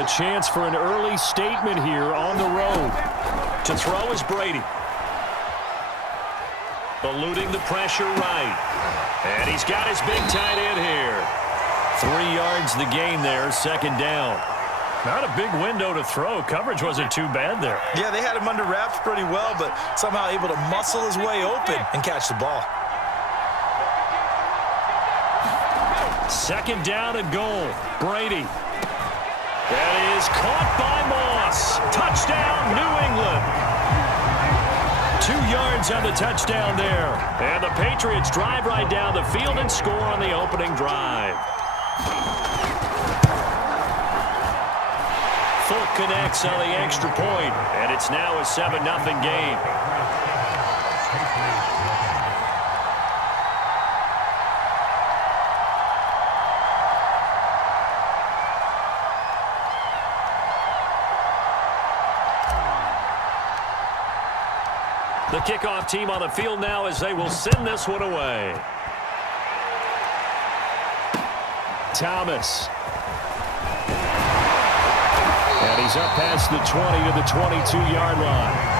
a chance for an early statement here on the road. To throw is Brady. Eluding the pressure right. And he's got his big tight end here. 3 yards the gain there, second down. Not a big window to throw. Coverage wasn't too bad there. Yeah, they had him under wraps pretty well, but somehow able to muscle his way open and catch the ball. Second down and goal. Brady. That is caught by Moss. Touchdown, New England. 2 yards on the touchdown there. And the Patriots drive right down the field and score on the opening drive. Foot connects on the extra point, and it's now a 7-0 game. The kickoff team on the field now as they will send this one away. Thomas. And he's up past the 20 to the 22-yard line.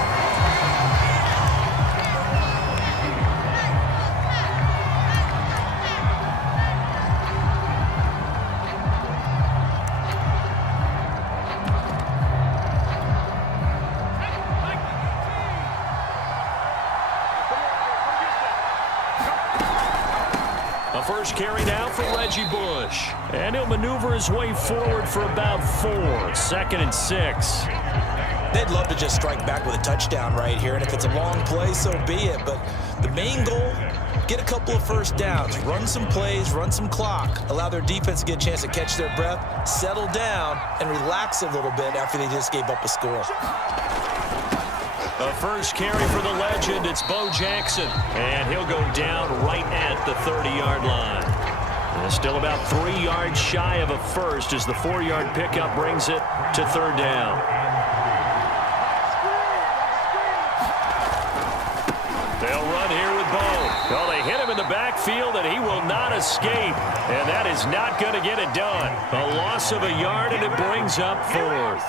First carry now for Reggie Bush. And he'll maneuver his way forward for about 4. 2nd and 6. They'd love to just strike back with a touchdown right here, and if it's a long play, so be it. But the main goal, get a couple of first downs, run some plays, run some clock, allow their defense to get a chance to catch their breath, settle down, and relax a little bit after they just gave up a score. The first carry for the legend, it's Bo Jackson. And he'll go down right at the 30-yard line. And still about 3 yards shy of a first as the 4-yard pickup brings it to 3rd down. They'll run here with Bo. Well, they hit him in the backfield, and he will not escape. And that is not going to get it done. A loss of a yard, and it brings up 4th.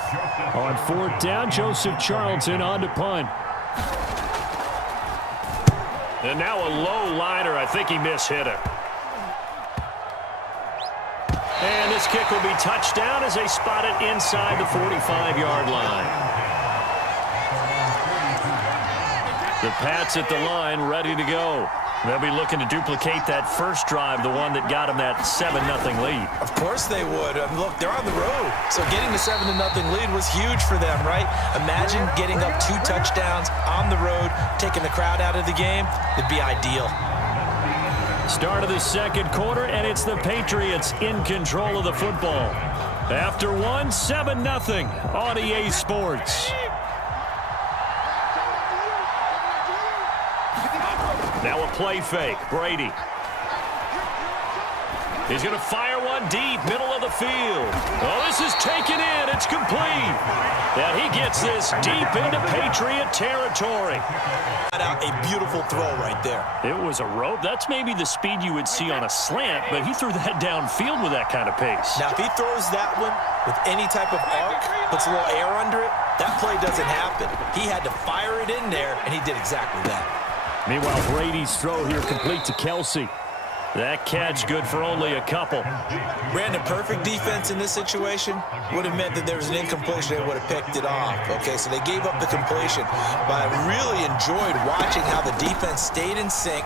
On 4th down, Joseph Charlton on to punt. And now a low liner. I think he mishit it. And this kick will be touchdown as they spot it inside the 45-yard line. The Pats at the line, ready to go. They'll be looking to duplicate that first drive, the one that got them that 7-0 lead. Of course they would. Look, they're on the road. So getting the 7-0 lead was huge for them, right? Imagine getting up 2 touchdowns on the road, taking the crowd out of the game. It'd be ideal. Start of the second quarter, and it's the Patriots in control of the football. After 7-0 on EA Sports. Now a play fake. Brady. He's going to fire one deep, middle of the field. Oh, this is taken in. It's complete. And he gets this deep into Patriot territory. A beautiful throw right there. It was a rope. That's maybe the speed you would see on a slant, but he threw that downfield with that kind of pace. Now, if he throws that one with any type of arc, puts a little air under it, that play doesn't happen. He had to fire it in there, and he did exactly that. Meanwhile, Brady's throw here complete to Kelsey. That catch good for only a couple. Brandon, perfect defense in this situation would have meant that there was an incompletion. They would have picked it off. Okay, so they gave up the completion. But I really enjoyed watching how the defense stayed in sync,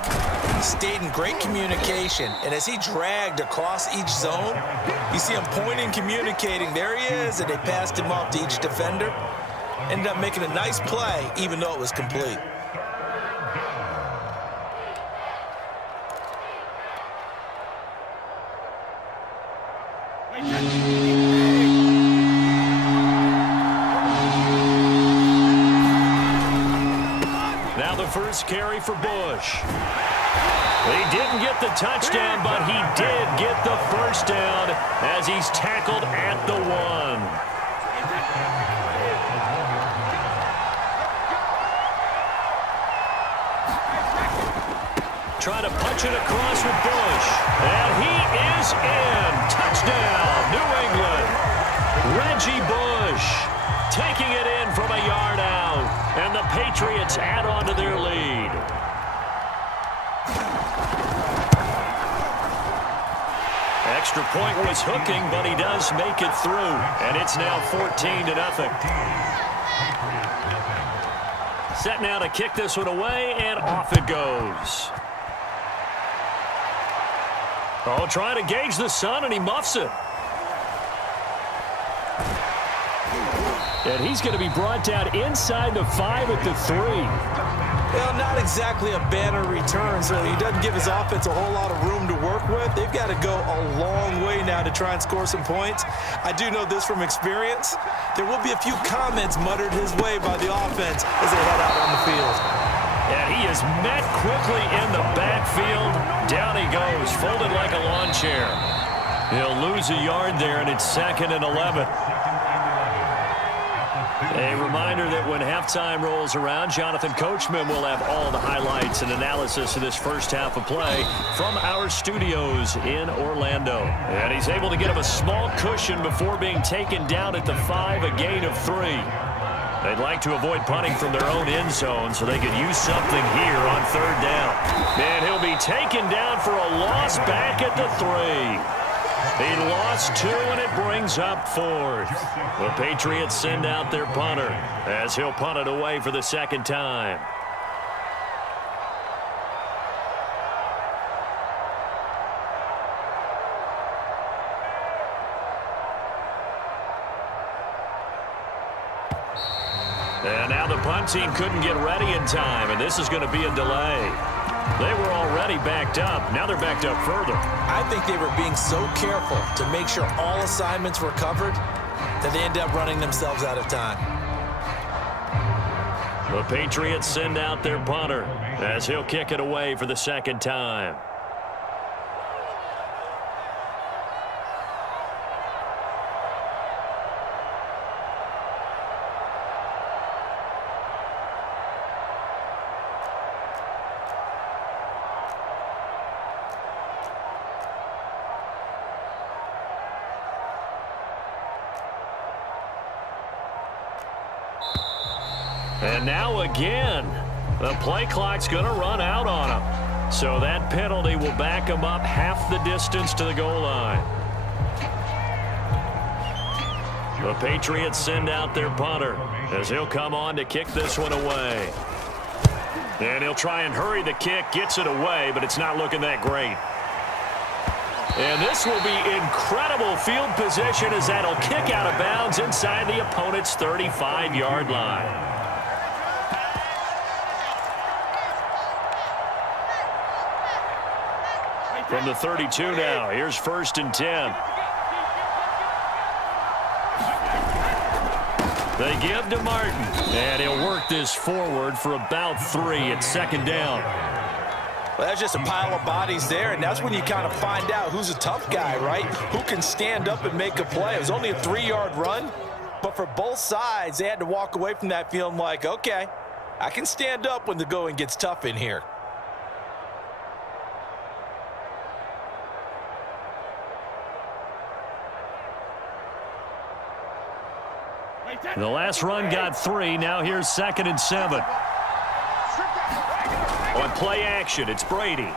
stayed in great communication. And as he dragged across each zone, you see him pointing, communicating. There he is, and they passed him off to each defender. Ended up making a nice play, even though it was complete. Now the first carry for Bush. He didn't get the touchdown, but he did get the first down as he's tackled at the 1. Trying to punch it across with Bush. And he is in. Touchdown, New England. Reggie Bush taking it in from a yard out. And the Patriots add on to their lead. Extra point was hooking, but he does make it through. And it's now 14-0. Set now to kick this one away, and off it goes. Oh, trying to gauge the sun, and he muffs it. And he's going to be brought down inside the 5 at the 3. Well, not exactly a banner return, so he doesn't give his offense a whole lot of room to work with. They've got to go a long way now to try and score some points. I do know this from experience. There will be a few comments muttered his way by the offense as they head out on the field. And he is met quickly in the backfield. Down he goes, folded like a lawn chair. He'll lose a yard there, and it's 2nd and 11. A reminder that when halftime rolls around, Jonathan Coachman will have all the highlights and analysis of this first half of play from our studios in Orlando. And he's able to get him a small cushion before being taken down at the 5, a gain of 3. They'd like to avoid punting from their own end zone so they could use something here on 3rd down. And he'll be taken down for a loss back at the 3. He lost 2, and it brings up 4th. The Patriots send out their punter as he'll punt it away for the 2nd time. And now the punt team couldn't get ready in time, and this is going to be a delay. They were already backed up. Now they're backed up further. I think they were being so careful to make sure all assignments were covered that they ended up running themselves out of time. The Patriots send out their punter as he'll kick it away for the 2nd time. And now again, the play clock's going to run out on him. So that penalty will back him up half the distance to the goal line. The Patriots send out their punter as he'll come on to kick this one away. And he'll try and hurry the kick, gets it away, but it's not looking that great. And this will be incredible field position as that'll kick out of bounds inside the opponent's 35-yard line. From the 32 now, here's 1st and 10. They give to Martin, and he'll work this forward for about 3 at 2nd down. Well, that's just a pile of bodies there, and that's when you kind of find out who's a tough guy, right? Who can stand up and make a play. It was only a 3-yard run, but for both sides, they had to walk away from that feeling like, okay, I can stand up when the going gets tough in here. The last run got 3. Now here's 2nd and 7. On play action, it's Brady.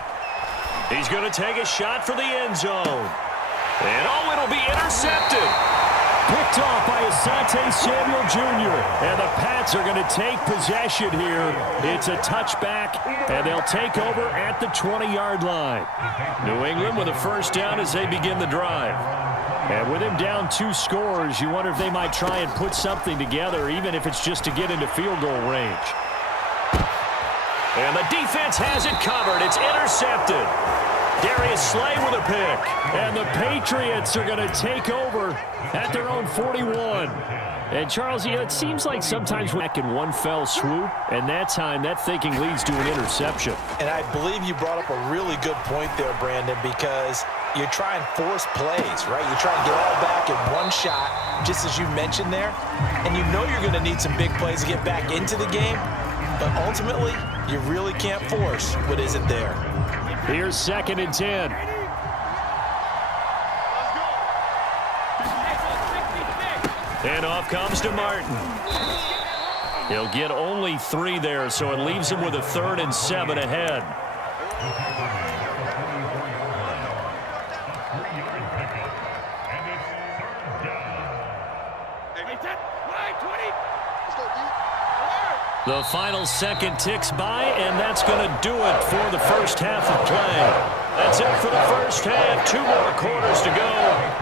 He's going to take a shot for the end zone. And oh, it'll be intercepted. Picked off by Asante Samuel Jr. And the Pats are going to take possession here. It's a touchback, and they'll take over at the 20-yard line. New England with a 1st down as they begin the drive. And with him down 2 scores, you wonder if they might try and put something together, even if it's just to get into field goal range. And the defense has it covered. It's intercepted. Darius Slay with a pick. And the Patriots are going to take over at their own 41. And, Charles, you know, it seems like sometimes back in one fell swoop, and that time that thinking leads to an interception. And I believe you brought up a really good point there, Brandon, because you try and force plays, right? You try and get all back in one shot, just as you mentioned there. And you know you're going to need some big plays to get back into the game. But ultimately, you really can't force what isn't there. Here's 2nd and 10. And off comes to Martin. He'll get only 3 there, so it leaves him with a 3rd and 7 ahead. The final second ticks by, and that's going to do it for the first half of play. That's it for the first half. 2 more quarters to go.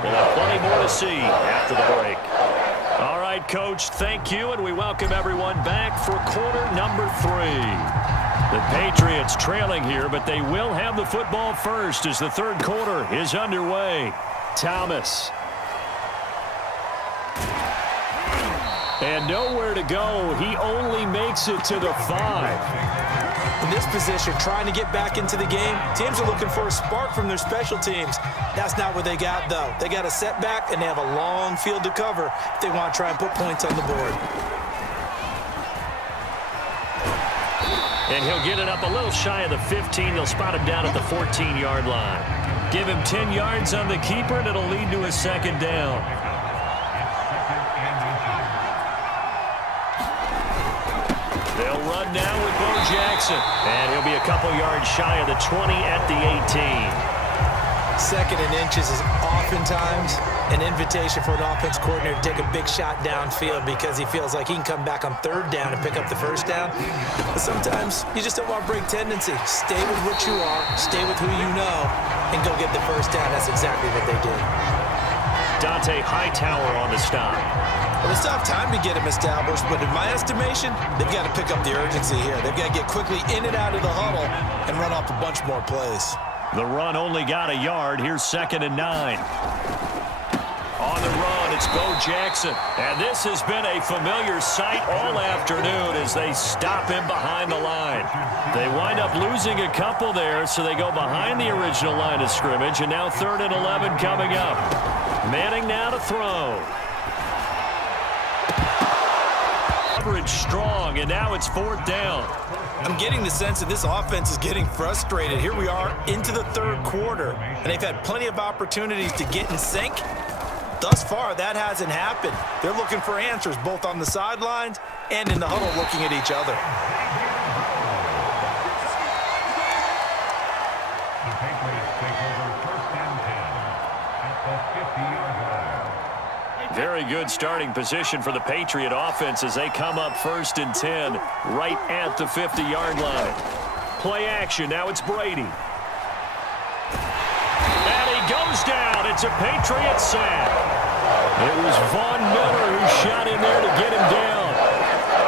We'll have plenty more to see after the break. All right, Coach, thank you, and we welcome everyone back for quarter number 3. The Patriots trailing here, but they will have the football first as the 3rd quarter is underway. Thomas. And nowhere to go. He only makes it to the 5. In this position, trying to get back into the game, teams are looking for a spark from their special teams. That's not what they got, though. They got a setback, and they have a long field to cover if they want to try and put points on the board. And he'll get it up a little shy of the 15. They'll spot him down at the 14-yard line. Give him 10 yards on the keeper, and it'll lead to a 2nd down. They'll run now with Bo Jackson. And he'll be a couple yards shy of the 20 at the 18. 2nd and inches is oftentimes an invitation for an offense coordinator to take a big shot downfield because he feels like he can come back on 3rd down and pick up the 1st down. But sometimes you just don't want to break tendency. Stay with what you are, stay with who you know, and go get the 1st down. That's exactly what they did. Dante Hightower on the stop. Well, it's tough time to get him established, but in my estimation, they've got to pick up the urgency here. They've got to get quickly in and out of the huddle and run off a bunch more plays. The run only got a yard. Here's 2nd and 9. On the run, it's Bo Jackson. And this has been a familiar sight all afternoon as they stop him behind the line. They wind up losing a couple there, so they go behind the original line of scrimmage, and now 3rd and 11 coming up. Manning now to throw. Coverage strong, and now it's 4th down. I'm getting the sense that this offense is getting frustrated. Here we are into the 3rd quarter, and they've had plenty of opportunities to get in sync. Thus far, that hasn't happened. They're looking for answers both on the sidelines and in the huddle looking at each other. Very good starting position for the Patriot offense as they come up 1st and 10 right at the 50-yard line. Play action. Now it's Brady. And he goes down. It's a Patriot sack. It was Von Miller who shot in there to get him down.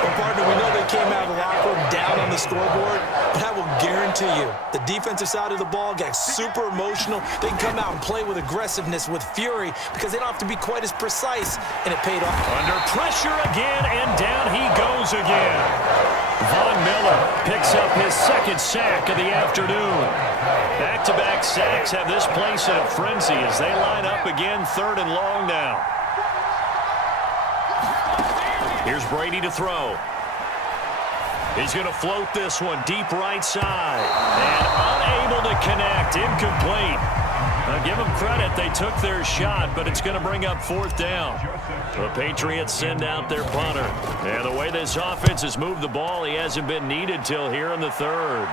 Well, partner, we know they came out of the locker room down on the scoreboard, but I will guarantee you the defensive side of the ball got super emotional. They can come out and play with aggressiveness, with fury, because they don't have to be quite as precise, and it paid off. Under pressure again, and down he goes again. Von Miller picks up his 2nd sack of the afternoon. Back-to-back sacks have this place in a frenzy as they line up again 3rd and long now. Here's Brady to throw. He's going to float this one deep right side. And unable to connect. Incomplete. Now give them credit. They took their shot, but it's going to bring up 4th down. The Patriots send out their punter. And the way this offense has moved the ball, he hasn't been needed till here in the 3rd.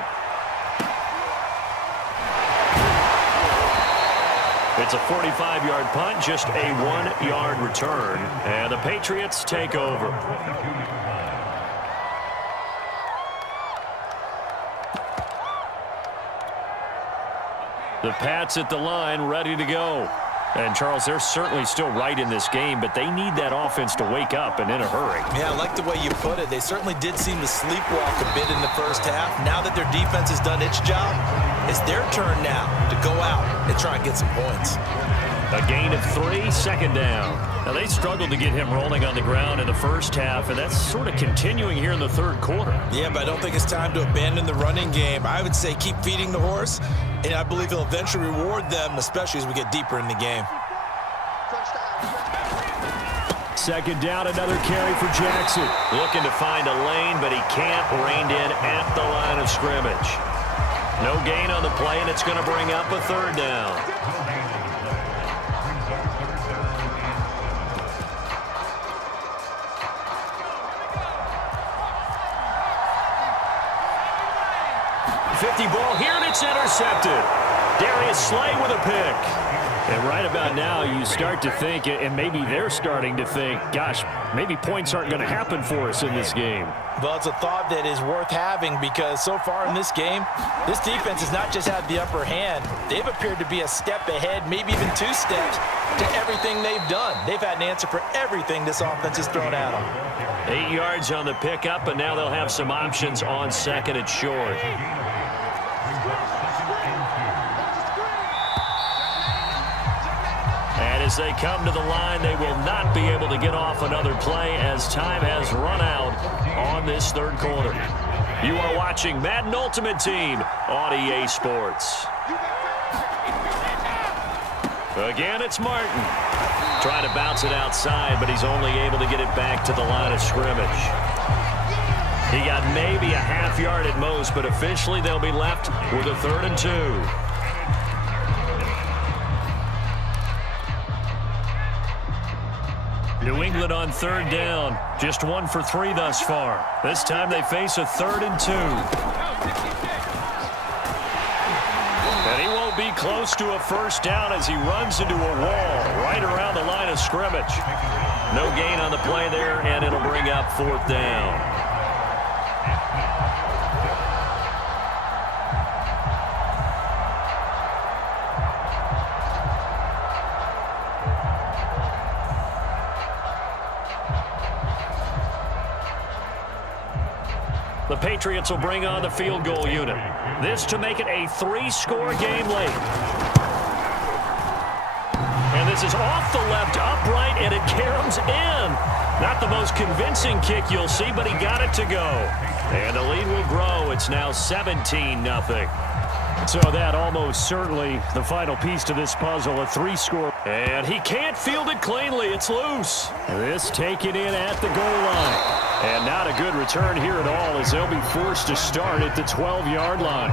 It's a 45-yard punt, just a 1-yard return. And the Patriots take over. The Pats at the line, ready to go. And, Charles, they're certainly still right in this game, but they need that offense to wake up and in a hurry. Yeah, I like the way you put it. They certainly did seem to sleepwalk a bit in the 1st half. Now that their defense has done its job, it's their turn now to go out and try and get some points. A gain of 3, 2nd down. Now, they struggled to get him rolling on the ground in the 1st half, and that's sort of continuing here in the 3rd quarter. Yeah, but I don't think it's time to abandon the running game. I would say keep feeding the horse, and I believe he'll eventually reward them, especially as we get deeper in the game. 2nd down, another carry for Jackson. Looking to find a lane, but he can't. Reined in at the line of scrimmage. No gain on the play, and it's going to bring up a 3rd down. 50 ball here, and it's intercepted. Darius Slay with a pick. And right about now, you start to think, and maybe they're starting to think, gosh, maybe points aren't going to happen for us in this game. Well, it's a thought that is worth having because so far in this game, this defense has not just had the upper hand. They've appeared to be a step ahead, maybe even 2 steps to everything they've done. They've had an answer for everything this offense has thrown at them. 8 yards on the pickup, and now they'll have some options on second and short. And as they come to the line, they will not be able to get off another play as time has run out on this third quarter. You are watching Madden Ultimate Team on EA Sports. Again, it's Martin. Trying to bounce it outside, but he's only able to get it back to the line of scrimmage. He got maybe a half yard at most, but officially they'll be left with a 3rd and 2. New England on 3rd down. Just 1 for 3 thus far. This time they face a 3rd and 2. And he won't be close to a first down as he runs into a wall right around the line of scrimmage. No gain on the play there, and it'll bring up 4th down. The Patriots will bring on the field goal unit. This to make it a 3-score game late. And this is off the left upright, and it caroms in. Not the most convincing kick you'll see, but he got it to go. And the lead will grow. It's now 17-0. So that almost certainly the final piece to this puzzle, a 3-score. And he can't field it cleanly. It's loose. This taken in at the goal line. And not a good return here at all as they'll be forced to start at the 12-yard line.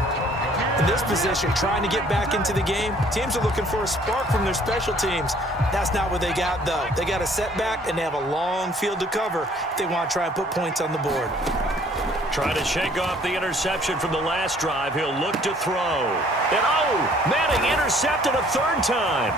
In this position, trying to get back into the game, teams are looking for a spark from their special teams. That's not what they got, though. They got a setback, and they have a long field to cover if they want to try and put points on the board. Trying to shake off the interception from the last drive. He'll look to throw. And, Manning intercepted a 3rd time.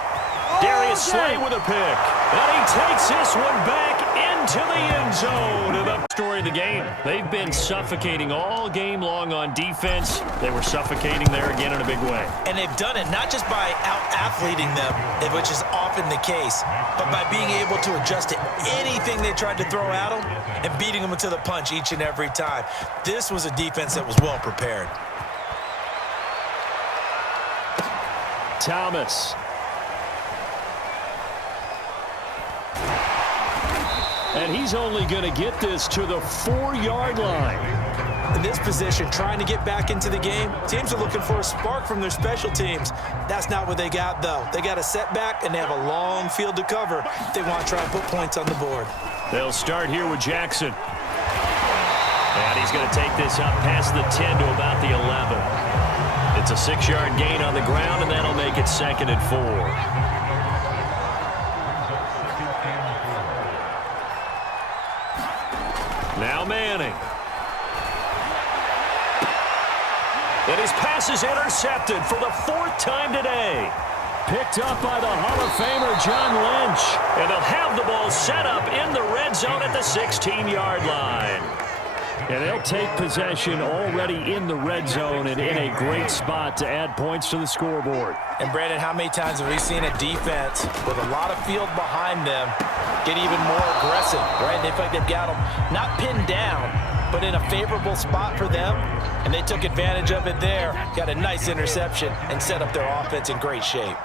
Darius Slay with a pick. And he takes this one back into the end zone. And the story of the game, they've been suffocating all game long on defense. They were suffocating there again in a big way. And they've done it not just by out-athleting them, which is often the case, but by being able to adjust to anything they tried to throw at them and beating them to the punch each and every time. This was a defense that was well prepared. Thomas. And he's only going to get this to the 4-yard line. In this position, trying to get back into the game, teams are looking for a spark from their special teams. That's not what they got, though. They got a setback, and they have a long field to cover if they want to try and put points on the board. They'll start here with Jackson. And he's going to take this up past the 10 to about the 11. It's a 6-yard gain on the ground, and that'll make it 2nd and 4. Now Manning. And his pass is intercepted for the 4th time today. Picked up by the Hall of Famer John Lynch. And they'll have the ball set up in the red zone at the 16-yard line. And they'll take possession already in the red zone and in a great spot to add points to the scoreboard. And, Brandon, how many times have we seen a defense with a lot of field behind them get even more aggressive, right? They feel like they've got them not pinned down, but in a favorable spot for them, and they took advantage of it there, got a nice interception, and set up their offense in great shape.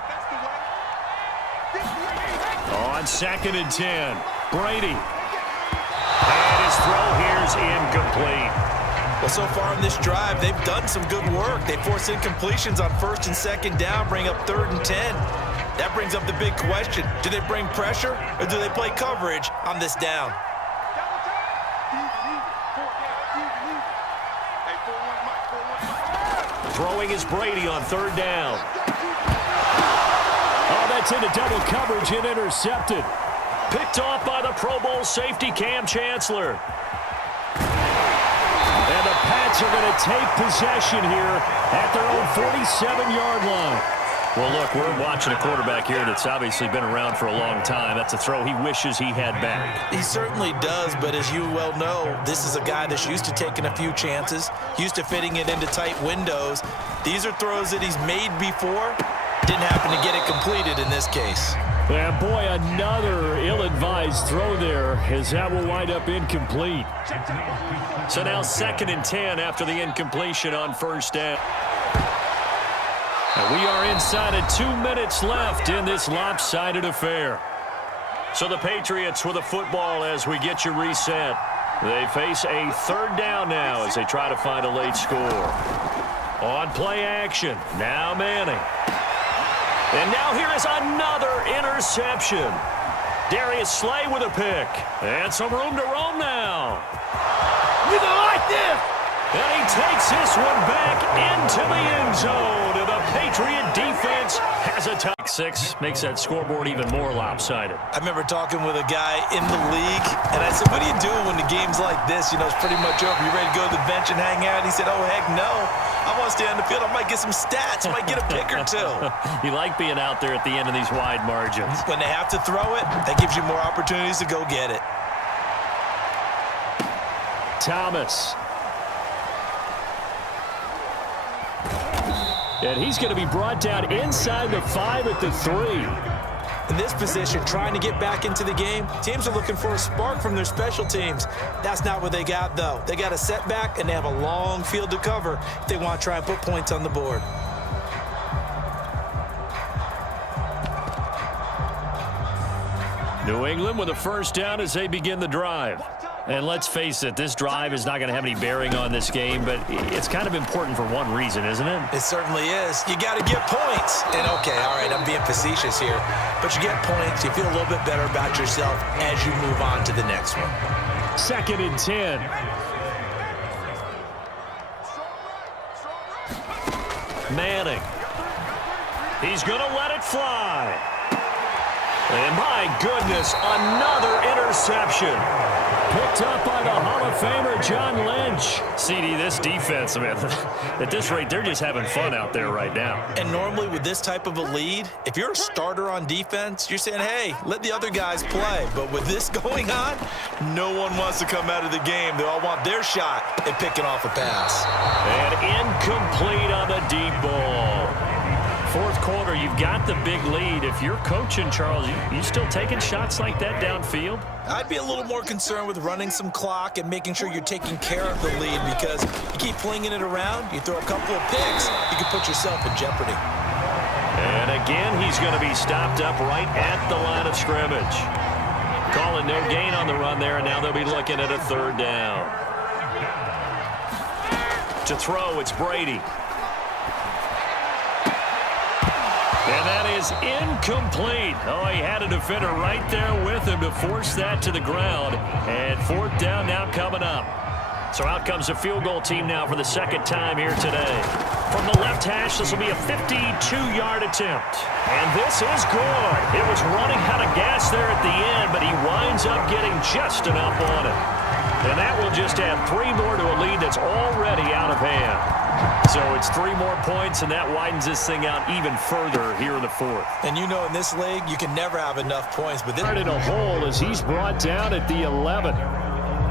On 2nd and 10, Brady. And his throw here's incomplete. Well, so far in this drive, they've done some good work. They force incompletions on 1st and 2nd down, bring up 3rd and 10. That brings up the big question. Do they bring pressure, or do they play coverage on this down? Throwing is Brady on 3rd down. Oh, that's into double coverage and intercepted. Picked off by the Pro Bowl safety Cam Chancellor. And the Pats are going to take possession here at their own 47-yard line. Well, look, we're watching a quarterback here that's obviously been around for a long time. That's a throw he wishes he had back. He certainly does, but as you well know, this is a guy that's used to taking a few chances, used to fitting it into tight windows. These are throws that he's made before. Didn't happen to get it completed in this case. And boy, another ill-advised throw there, as that will wind up incomplete. So now 2nd and 10 after the incompletion on first down. And we are inside of 2 minutes left in this lopsided affair. So the Patriots with the football as we get you reset. They face a 3rd down now as they try to find a late score. On play action, now Manning. And now here is another interception. Darius Slay with a pick. And some room to roam now. We don't like this. And he takes this one back into the end zone. And the Patriot defense has a touch. 6 makes that scoreboard even more lopsided. I remember talking with a guy in the league, and I said, what are you doing when the game's like this? You know, it's pretty much over. You ready to go to the bench and hang out? He said, oh, heck no. I want to stay on the field. I might get some stats. I might get a pick or two. You like being out there at the end of these wide margins. When they have to throw it, that gives you more opportunities to go get it. Thomas. And he's going to be brought down inside the 5 at the 3. In this position, trying to get back into the game, teams are looking for a spark from their special teams. That's not what they got, though. They got a setback, and they have a long field to cover if they want to try and put points on the board. New England with a 1st down as they begin the drive. And let's face it, this drive is not going to have any bearing on this game, but it's kind of important for one reason, isn't it? It certainly is. You got to get points. And, okay, all right, I'm being facetious here. But you get points, you feel a little bit better about yourself as you move on to the next one. 2nd and 10. Manning. He's going to let it fly. And my goodness, another interception. Picked up by the Hall of Famer, John Lynch. CD, this defense, man, at this rate, they're just having fun out there right now. And normally with this type of a lead, if you're a starter on defense, you're saying, hey, let the other guys play. But with this going on, no one wants to come out of the game. They all want their shot at picking off a pass. And incomplete on the deep ball. 4th quarter, you've got the big lead. If you're coaching, Charles, you still taking shots like that downfield? I'd be a little more concerned with running some clock and making sure you're taking care of the lead, because you keep flinging it around, you throw a couple of picks, you can put yourself in jeopardy. And again, he's going to be stopped up right at the line of scrimmage. Calling no gain on the run there, and now they'll be looking at a 3rd down. To throw, it's Brady. And that is incomplete. Oh, he had a defender right there with him to force that to the ground. And 4th down now coming up. So out comes the field goal team now for the 2nd time here today. From the left hash, this will be a 52-yard attempt. And this is good. It was running out of gas there at the end, but he winds up getting just enough on it. And that will just add 3 more to a lead that's already out of hand. So it's 3 more points, and that widens this thing out even further here in the 4th. And you know, in this league, you can never have enough points. But this in a hole as he's brought down at the 11.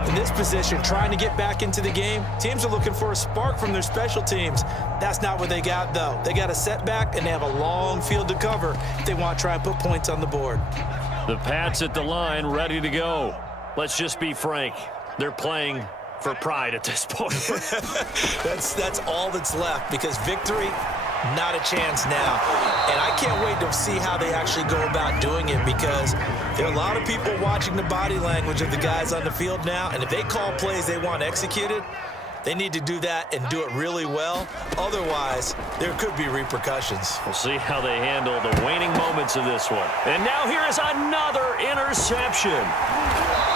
In this position, trying to get back into the game, teams are looking for a spark from their special teams. That's not what they got, though. They got a setback, and they have a long field to cover if they want to try and put points on the board. The Pats at the line, ready to go. Let's just be frank. They're playing for pride at this point. That's all that's left, because victory, not a chance now. And I can't wait to see how they actually go about doing it, because there are a lot of people watching the body language of the guys on the field now, and if they call plays they want executed, they need to do that and do it really well. Otherwise, there could be repercussions. We'll see how they handle the waning moments of this one. And now here is another interception.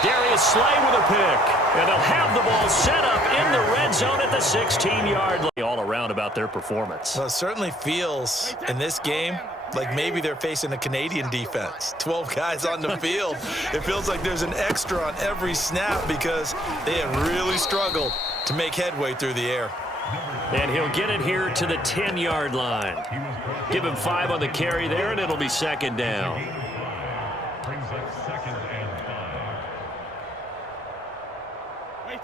Darius Slay with a pick. And they'll have the ball set up in the red zone at the 16-yard line. All around about their performance. Well, it certainly feels in this game like maybe they're facing a Canadian defense. 12 guys on the field. It feels like there's an extra on every snap because they have really struggled to make headway through the air. And he'll get it here to the 10-yard line. Give him 5 on the carry there, and it'll be second down.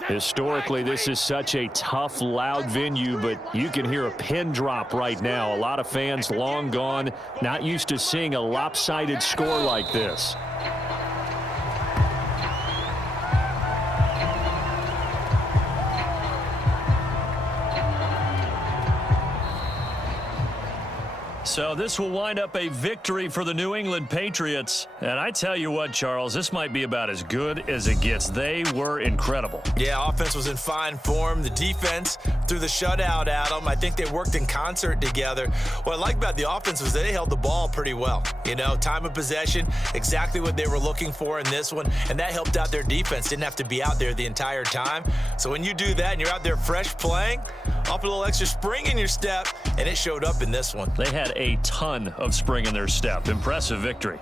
Historically, this is such a tough, loud venue, but you can hear a pin drop right now. A lot of fans long gone, not used to seeing a lopsided score like this. So this will wind up a victory for the New England Patriots. And I tell you what, Charles, this might be about as good as it gets. They were incredible. Yeah, offense was in fine form. The defense threw the shutout at them. I think they worked in concert together. What I like about the offense was they held the ball pretty well. You know, time of possession, exactly what they were looking for in this one. And that helped out their defense. Didn't have to be out there the entire time. So when you do that and you're out there fresh playing, off a little extra spring in your step, and it showed up in this one. They had a ton of spring in their step. Impressive victory.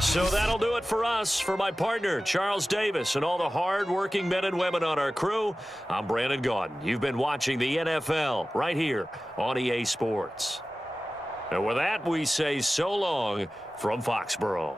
So that'll do it for us. For my partner, Charles Davis, and all the hard-working men and women on our crew, I'm Brandon Gaudin. You've been watching the NFL right here on EA Sports. And with that, we say so long from Foxborough.